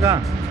그 러.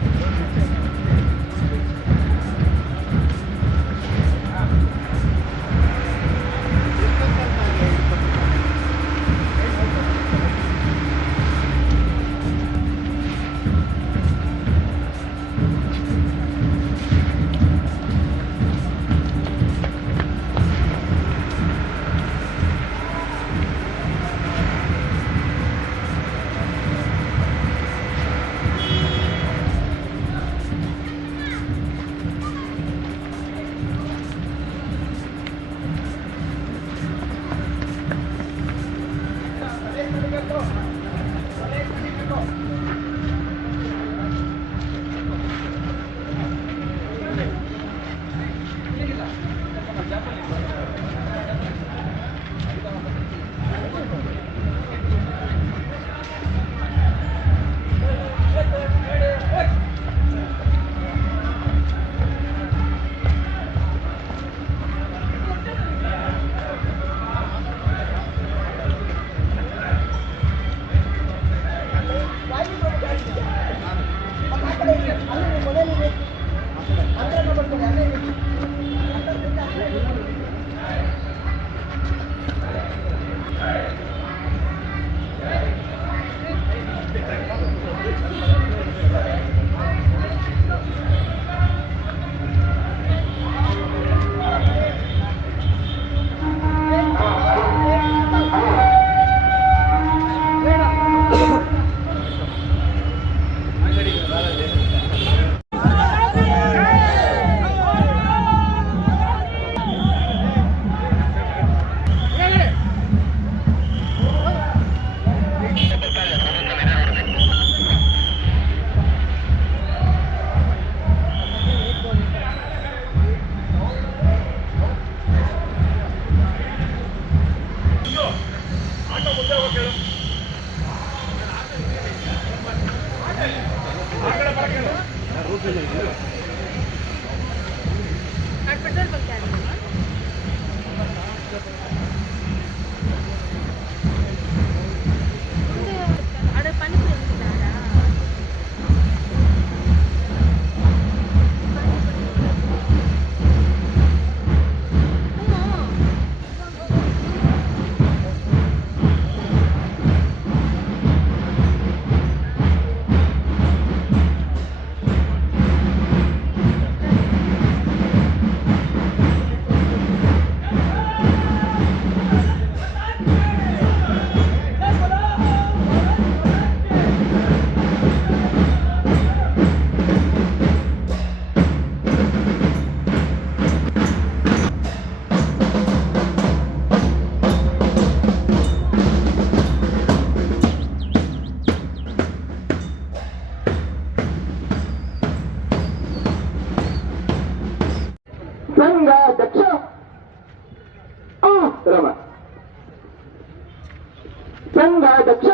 ಸಂಘಾಧ್ಯಕ್ಷ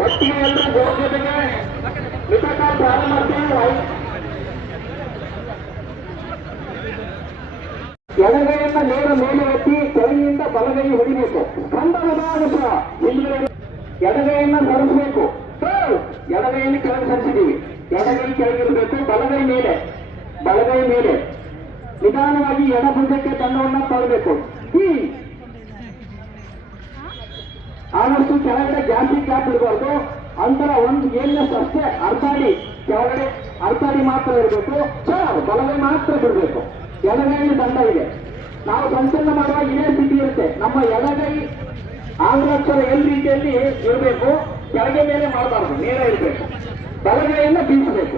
ಒಟ್ಟಿಗೆ ಎಲ್ಲರೂ ಜೊತೆಗೆ ನಿಕಟ ಪ್ರಾರಂಭ ಮಾಡ್ತೀವಿ ಎಡಗೈಯನ್ನ ನೇರ ಮೇಲೆ ಎತ್ತಿ ಕೈಯಿಂದ ಬಲಗೈ ಹೊಡಿಬೇಕು. ಕಂದನದಾನುಸ ಹಿಂದ್ಗಡೆ ಎಡಗೈಯನ್ನ ಸರಿಸಬೇಕು. ಎಡಗೈಯಲ್ಲಿ ಕೆಳಗೆ ಸರಿಸಿದೀವಿ ಎಡಗೈ ಕೆಳಗಿರಬೇಕು ಬಲಗೈ ಮೇಲೆ. ಬಲಗೈ ಮೇಲೆ. ನಿಧಾನವಾಗಿ ಎಡಭುಜಕ್ಕೆ ತಂಡವನ್ನ ತರಬೇಕು ಈ. ಆದಷ್ಟು ಕೆಳಗಡೆ ಜಾಸ್ತಿ ಕ್ಯಾಪ್ ಇರಬಾರ್ದು. ಅಂತರ ಒಂದು ಏನಿನಷ್ಟು ಅಷ್ಟೇ ಅರ್ಥಾಡಿ ಕೆಳಗಡೆ ಅರ್ಥಾಡಿ ಮಾತ್ರ ಇರಬೇಕು. ಬಲಗೈ ಮಾತ್ರ ಬಿಡಬೇಕು. ಎಡಗೈಯಲ್ಲಿ ದಂಡ ಇದೆ. ನಾವು ಸಂಚಲನ ಮಾಡುವಾಗ ಇದೇ ಸ್ಥಿತಿ ಇರುತ್ತೆ ನಮ್ಮ ಎಡಗೈ ಆಂಗ್ಲಾಕ್ಷರ ಎಲ್ ರೀತಿಯಲ್ಲಿ ಇರಬೇಕು, ಕೆಳಗೆ ಮೇಲೆ ಮಾಡಬಾರ್ದು, ನೇರ ಇರಬೇಕು. ಬಲಗೈಯನ್ನು ಬೀಸಬೇಕು.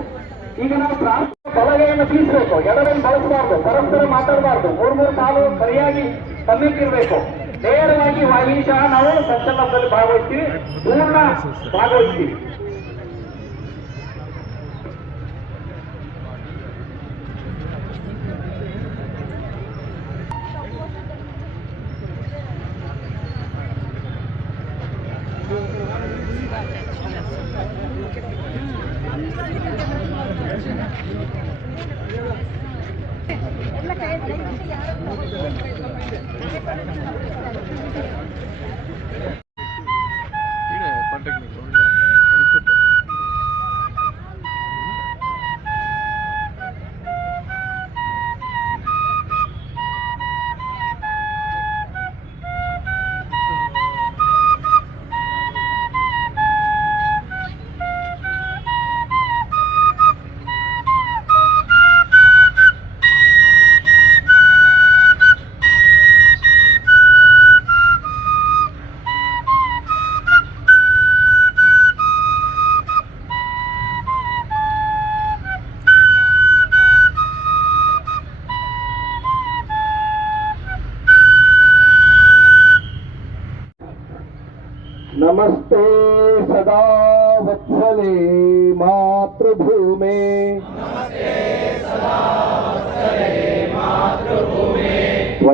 ಈಗ ನಾವು ಪ್ರಾರ್ಥನೆ ಬಲಗೈಯನ್ನು ಬೀಸಬೇಕು. ಎಡಗೈ ಬಳಸಬಾರ್ದು, ಪರಸ್ಪರ ಮಾತಾಡಬಾರ್ದು. ಮೂರ್ ಮೂರು ಕಾಲು ಸರಿಯಾಗಿ ಸಮ್ಯಕ್ಕಿರಬೇಕು ನೇರವಾಗಿ ವಾಗೀಶ ನಾವು ಸಂಚಲನದಲ್ಲಿ ಭಾಗವಹಿಸ್ತೀವಿ, ಪೂರ್ಣ ಭಾಗವಹಿಸ್ತೀವಿ.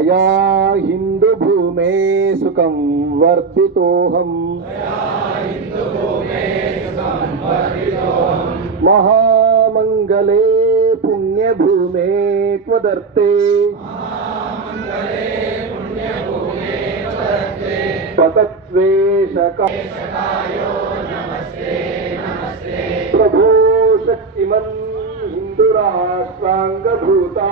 त्वया हिन्दुभूमे सुखं वर्धितोऽहम् महामङ्गले पुण्यभूमे त्वदर्थे। पतत्वेशका प्रभो शक्तिमन् हिन्दुराष्ट्राङ्गभूता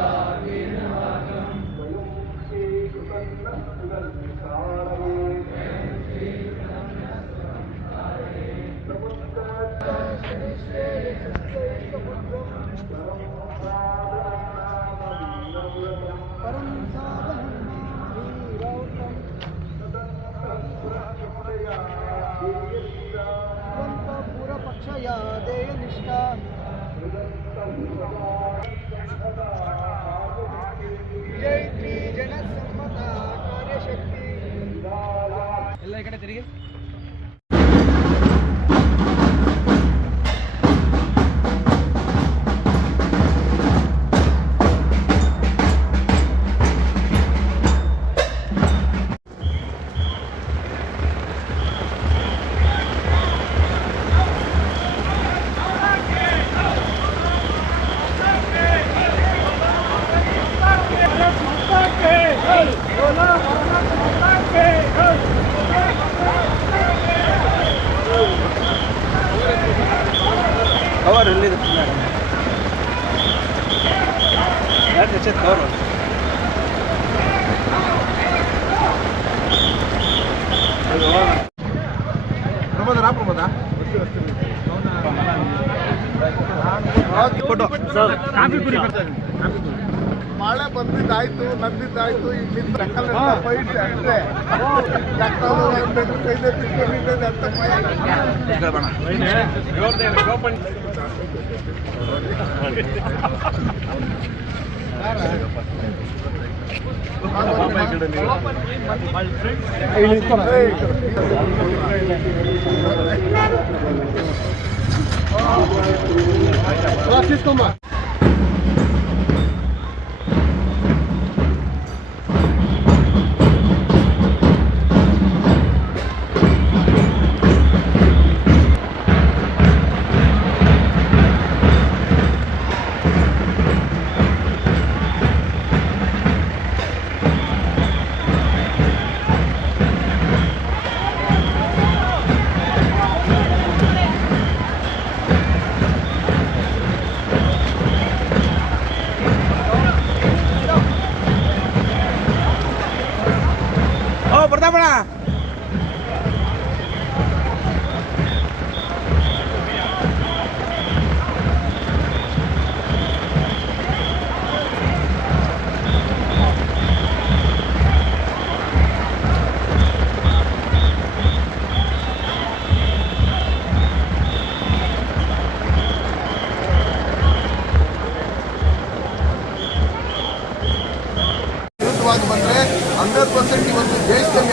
ಮಳೆ ಬಂದಿದ್ದಾಯ್ತು ನಂದಿದ್ದಾಯ್ತು ಇಲ್ಲಿಂದ ಪೈಟ್ ಅಷ್ಟೇ. ಕೈದೆ ಬಿಟ್ಕೊಂಡಿದ್ದೆ ಅಂತ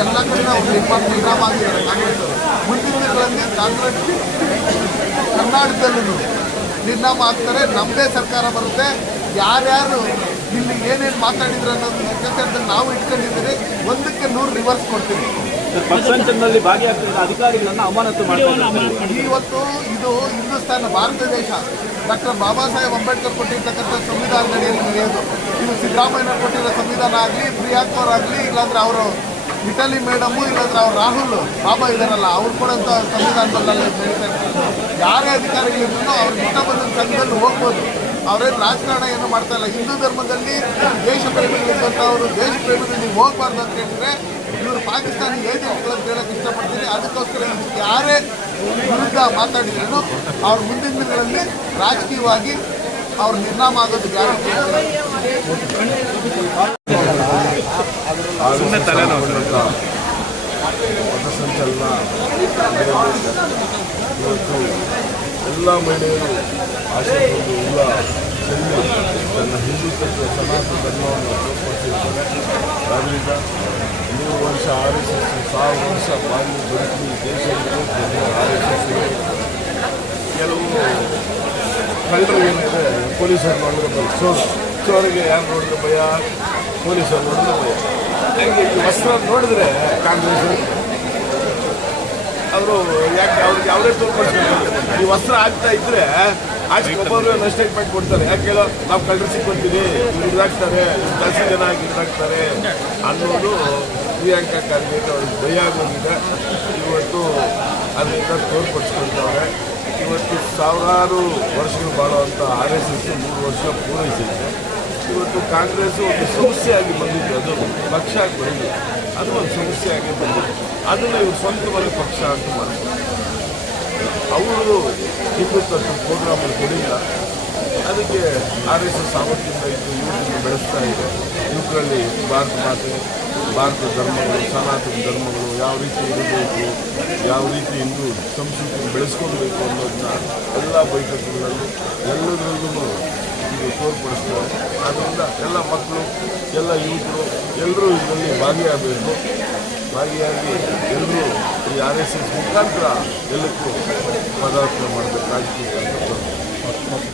ಎಲ್ಲ ಕಡೆ ನಾವು ನಿರ್ಮಾಣ ಆಗಿದ್ದಾರೆ ಕಾಂಗ್ರೆಸ್ ಮುಂದಿನ ದಿನಗಳಲ್ಲಿ ಕಾಂಗ್ರೆಸ್ ಕರ್ನಾಟಕದಲ್ಲೂ ನಿರ್ನಾಮ ಆಗ್ತಾರೆ ನಮ್ಮದೇ ಸರ್ಕಾರ ಬರುತ್ತೆ. ಯಾರ್ಯಾರು ಇಲ್ಲಿ ಏನೇನು ಮಾತಾಡಿದ್ರು ಅನ್ನೋದು ಕೆಲಸ ನಾವು ಇಟ್ಕೊಂಡಿದ್ದೀರಿ. ಒಂದಕ್ಕೆ ನೂರು ರಿವರ್ಸ್ ಕೊಡ್ತೀವಿ. ಇವತ್ತು ಇದು ಹಿಂದೂಸ್ತಾನ ಭಾರತ ದೇಶ. ಡಾಕ್ಟರ್ ಬಾಬಾ ಸಾಹೇಬ್ ಅಂಬೇಡ್ಕರ್ ಕೊಟ್ಟಿರ್ತಕ್ಕಂಥ ಸಂವಿಧಾನದಡಿಯಲ್ಲಿ ನಡೆಯೋದು ಇದು ಸಿದ್ದರಾಮಯ್ಯ ಕೊಟ್ಟಿರೋ ಸಂವಿಧಾನ ಆಗಲಿ ಪ್ರಿಯಾಂಕ್ ಅವರಾಗಲಿ ಇಲ್ಲಾಂದ್ರೆ ಅವರು ಇಟಲಿ ಮೇಡಮು, ಇಲ್ಲಾಂದ್ರೆ ಅವ್ರು ರಾಹುಲ್ ಬಾಬಾ ಇದಾರಲ್ಲ, ಅವ್ರು ಕೂಡಂತ ಸಂವಿಧಾನದಲ್ಲ ಯಾರೇ ಅಧಿಕಾರಿಗಳಿದ್ರು ಅವ್ರು ಇಷ್ಟ ಬಂದ ಸಂಘದಲ್ಲಿ ಹೋಗ್ಬೋದು. ಅವರೇನು ರಾಜಕಾರಣ ಏನು ಮಾಡ್ತಾ ಇಲ್ಲ. ಹಿಂದೂ ಧರ್ಮದಲ್ಲಿ ದೇಶ ಪ್ರೇಮಿಗಳಿದ್ದಂಥವ್ರು ದೇಶ ಪ್ರೇಮಿಗಳಿಗೆ ಹೋಗ್ಬಾರ್ದು ಅಂತ ಹೇಳಿದ್ರೆ ಇವರು ಪಾಕಿಸ್ತಾನಿ ಏಜೆಂಟ್ಗಳು ಅಂತ ಹೇಳಕ್ಕೆ ಇಷ್ಟಪಡ್ತೀನಿ. ಅದಕ್ಕೋಸ್ಕರ ಯಾರೇ ವಿರುದ್ಧ ಮಾತಾಡಿದ್ರು, ಅವ್ರ ಮುಂದಿನ ದಿನಗಳಲ್ಲಿ ರಾಜಕೀಯವಾಗಿ ಅವ್ರ ನಿರ್ನಾಮ ಆಗೋದು ಗ್ಯಾರಂಟಿ ಸುಮ್ಮನೆ ತಲೆನೋವು ಪಥಸಂಚಲನ ಇವತ್ತು ಎಲ್ಲ ಮಹಿಳೆಯರು ಇಲ್ಲ. ಚೆಲ್ಲಿ ತನ್ನ ಹಿಂದುತ್ವದ ಸನಾತನ ಧರ್ಮವನ್ನು ತೋರ್ಪಡಿಸಿರ್ತಾರೆ ಆದ್ದರಿಂದ ನೂರು ವರ್ಷ ಆರ್ ಎಸ್ ಎಸ್ ಸಾವಿರ ವರ್ಷ ಬಾಳಿ ಬದುಕಿ ದೇಶ ಆರ್ ಎಸ್ ಎಸ್ ಕೆಲವು ಕಳ್ಳರು ಏನಿದೆ ಪೊಲೀಸರು ನೋಡಿದ್ರೆ ಸೊ ಸೊ ಅವರಿಗೆ ಯಾರು ನೋಡಿದ್ರೆ ಭಯ? ಪೊಲೀಸರು ನೋಡಿದ್ರೆ ಈ ವಸ್ತ್ರ ನೋಡಿದ್ರೆ ಕಾಂಗ್ರೆಸ್ ಅವರು ಯಾಕೆ ಅವ್ರಿಗೆ ಅವರೇ ತೋರ್ಪಡಿಸ್ಬೇಕು ಈ ವಸ್ತ್ರ ಆಗ್ತಾ ಇದ್ರೆ ಆಚೆ ಒಬ್ಬರು ಸ್ಟೇಟ್ಮೆಂಟ್ ಕೊಡ್ತಾರೆ. ಯಾಕೆ ಹೇಳೋ, ನಾವು ಕಳ್ಳರು ಸಿಕ್ಕೊಂತೀವಿ ಇದಾಗ್ತಾರೆ, ಜಾಸ್ತಿ ಜನ ಇದಾಗ್ತಾರೆ ಅನ್ನೋದು ಪ್ರಿಯಾಂಕಾ ಖರ್ಗೆ ಅವ್ರಿಗೆ ಭಯ ಆಗೋದಿದೆ ಇವತ್ತು ಅದರಿಂದ ತೋರ್ಪಡಿಸ್ಕೊಳ್ತಾವ್ರೆ ಇವತ್ತು ಸಾವಿರಾರು ವರ್ಷಗಳು ಬಾಳುವಂಥ ಆರ್ ಎಸ್ ಎಸ್ ಮೂರು ವರ್ಷ ಪೂರೈಸಿದೆ. ಇವತ್ತು ಕಾಂಗ್ರೆಸ್ ಒಂದು ಸಮಸ್ಯೆಯಾಗಿ ಬಂದಿದೆ. ಅದು ಪಕ್ಷ ಆಗಿ ಬಂದಿದೆ. ಅದು ಒಂದು ಸಮಸ್ಯೆಯಾಗಿ ಬಂದಿದೆ. ಅದನ್ನು ಇವರು ಸ್ವಂತವಾಗಿ ಪಕ್ಷ ಅಂತ ಮಾಡ್ತಾರೆ. ಅವರು ಹಿಂದುತ್ವ ಪ್ರೋಗ್ರಾಮಲ್ಲಿ ಕೊಡಿಲ್ಲ ಅದಕ್ಕೆ ಆರ್ ಎಸ್ ಎಸ್ ಆವತ್ತಿಂದ ಇದ್ದು ಯುವಕರನ್ನು ಬೆಳೆಸ್ತಾ ಇದೆ. ಯುವಕರಲ್ಲಿ ಭಾರತ ಮಾತೆ, ಭಾರತ ಧರ್ಮಗಳು, ಸನಾತನ ಧರ್ಮಗಳು ಯಾವ ರೀತಿ ಇರಬೇಕು, ಯಾವ ರೀತಿ ಹಿಂದೂ ಸಂಸ್ಕೃತಿ ಬೆಳೆಸ್ಕೊಳ್ಬೇಕು ಅನ್ನೋದನ್ನ ಎಲ್ಲ ಬೈಠಕಗಳಲ್ಲಿ ಎಲ್ಲದರಲ್ಲೂ ಇದು ತೋರ್ಪಡಿಸ್ತಾರೆ ಆದ್ದರಿಂದ ಎಲ್ಲ ಮಕ್ಕಳು, ಎಲ್ಲ ಯುವಕರು ಎಲ್ಲರೂ ಇದರಲ್ಲಿ ಭಾಗಿಯಾಗಬೇಕು. ಭಾಗಿಯಾಗಿ ಎಲ್ಲರೂ ಈ ಆರ್ ಎಸ್ ಎಸ್ ಮುಖಾಂತರ ಎಲ್ಲಕ್ಕೂ ಪದಾರ್ಪಣೆ ಮಾಡಬೇಕು ಅಂತ